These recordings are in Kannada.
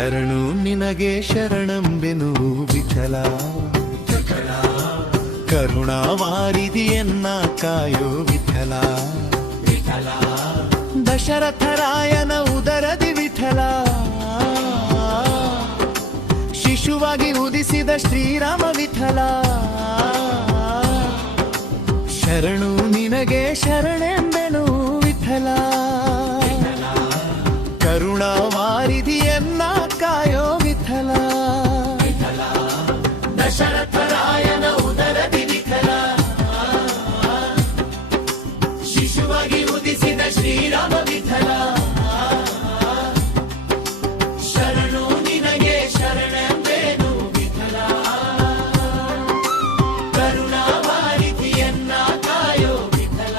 ಶರಣು ನಿನಗೆ ಶರಣೆಂಬೆನು ವಿಠಲ. ಕರುಣಾವಾರಿಧಿಯನ್ನ ಕಾಯೋ ವಿಠಲ. ದಶರಥರಾಯನ ಉದರದಿ ವಿಠಲ, ಶಿಶುವಾಗಿ ಉದಿಸಿದ ಶ್ರೀರಾಮ ವಿಠಲ. ಶರಣು ನಿನಗೆ ಶರಣೆಂಬೆನು ವಿಠಲ. ಕರುಣಾವಾರಿಧಿಯನ್ನ ಕಾಯೋ ವಿಠಲ. ದಶರಥರಾಯನ ಉದರದಿ ವಿಠಲ, ಶಿಶುವಾಗಿ ಉದಿಸಿದ ಶ್ರೀರಾಮ ವಿಠಲ. ಶರಣು ನಿನಗೆ ಶರಣೆಂಬೆನು ವಿಠಲ. ಕರುಣಾವಾರಿಧಿಯನ್ನ ಕಾಯೋ ವಿಠಲ.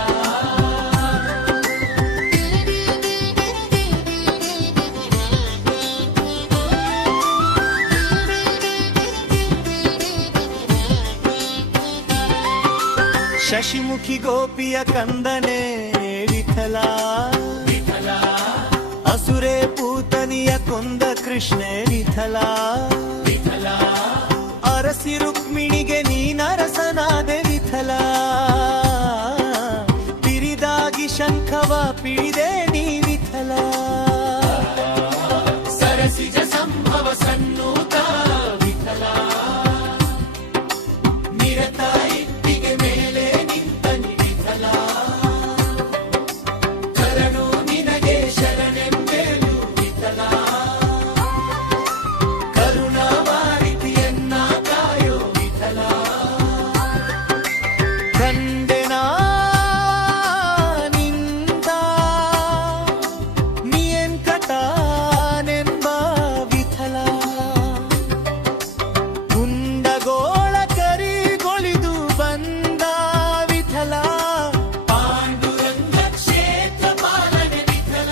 ಶಶಿಮುಖಿ ಗೋಪಿಯ ಕಂದನೆ ವಿಠಲ. ಅಸುರೆ ಪೂತನಿಯ ಕೊಂದ ಕೃಷ್ಣೆ ವಿಠಲ. ಅರಸಿ ರುಕ್ಮಿಣಿಗೆ ನೀನರಸನಾದೆ ವಿಠಲ. ಪಿರಿದಾಗಿ ಶಂಖವ ಪಿಡಿದೆ ನೀ ವಿಠಲ. ಸರಸಿಜ ಸಂಭವ ಸನ್ನೂತ ವಿಠಲ. ನಿರತ ಇಟ್ಟಿಗೆ ಮೇಲೆ ನಿಂತ ವಿಠಲ. ಕರಣು ನಿನಗೆ ಶರಣೆಂಬೆನು ವಿಠಲ. ಕರುಣಾವಾರಿಧಿಯನ್ನ ಕಾಯೋ ವಿಠಲ. ಕಂಡೆನ ನಿಂದ ನಿಯಂಕಟನೆಂಬ ವಿಠಲ. ಕುಂದಗೋಳ ಕರಿಗೊಳಿದು ಬಂದ ವಿಠಲ. ಪಾಂಡುರಂಗ ಕ್ಷೇತ್ರ ಪಾಲನೆ ವಿಠಲ.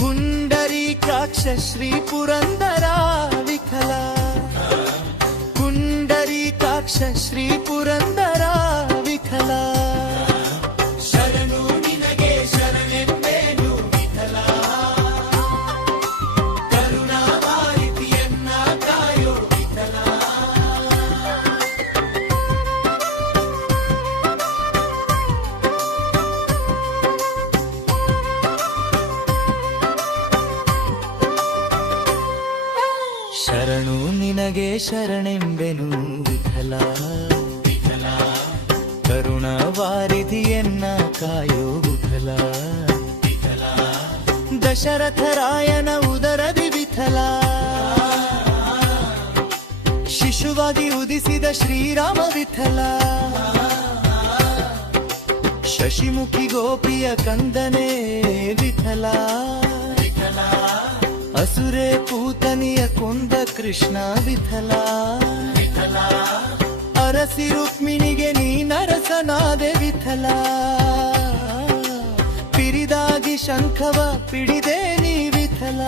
ಪುಂಡರೀಕಾಕ್ಷ ಶ್ರೀ ಪುರಂದರ ವಿಠಲ. ಪುಂಡರೀಕಾಕ್ಷ ಶ್ರೀ ಪುರಂದರ ವಿಠಲ. ಶರಣು ನಿನಗೆ ಶರಣೆಂಬೆನು ವಿಠಲ. ಕರುಣಾವಾರಿಧಿಯನ್ನ ಕಾಯೋ ವಿಠಲ. ಶರಣು ನಿನಗೆ ಶರಣೆಂಬೆನು ವಿಠಲ. ಕರುಣಾವಾರಿಧಿಯನ್ನ ಕಾಯೋ ವಿಠಲ. ದಶರಥರಾಯನ ಉದರದಿ ವಿಠಲ, ಶಿಶುವಾಗಿ ಉದಿಸಿದ ಶ್ರೀರಾಮ ವಿಠಲ. ಶಶಿಮುಖಿ ಗೋಪಿಯ ಕಂದನೆ ವಿಠಲ. ಅಸುರೆ ಪೂತನಿಯ ಕೊಂದ ಕೃಷ್ಣ ವಿಠಲ. ಅರಸಿ ರುಕ್ಮಿಣಿಗೆ ನೀನರಸನಾದೆ ವಿಠಲ. ಪಿರಿದಾಗಿ ಶಂಖವ ಪಿಡಿದೆ ನೀ ವಿಠಲ.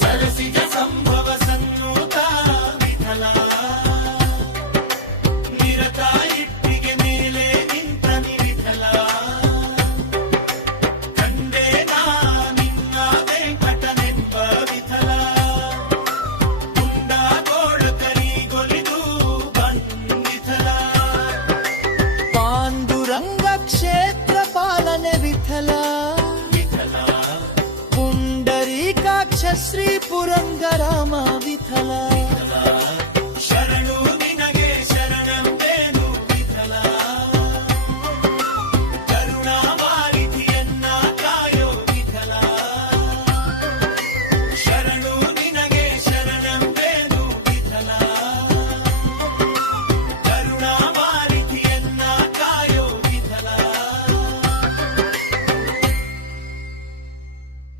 ಸರಸಿಜ ಸಂಭವ ಸನ್ನೂತ ವಿಠಲ. ನಿರತ ಇಟ್ಟಿಗೆ ಮೇಲೆ ನಿಂತ ವಿಠಲ. ಕಂಡೆ ನಿನ್ನ ವೆಂಕಟನೆಂಬ ವಿಠಲ. ಕುಂದಗೋಳ ಕರಿಗೊಲಿದು ಬಂದಿಠಲ. ಪಾಂಡುರಂಗ ಕ್ಷೇತ್ರ ಪಾಲನೆ ವಿಠಲ. ಪುಂಡರೀಕಾಕ್ಷ ಶ್ರೀ ಪುರಂದರಾಮ ವಿಠಲ.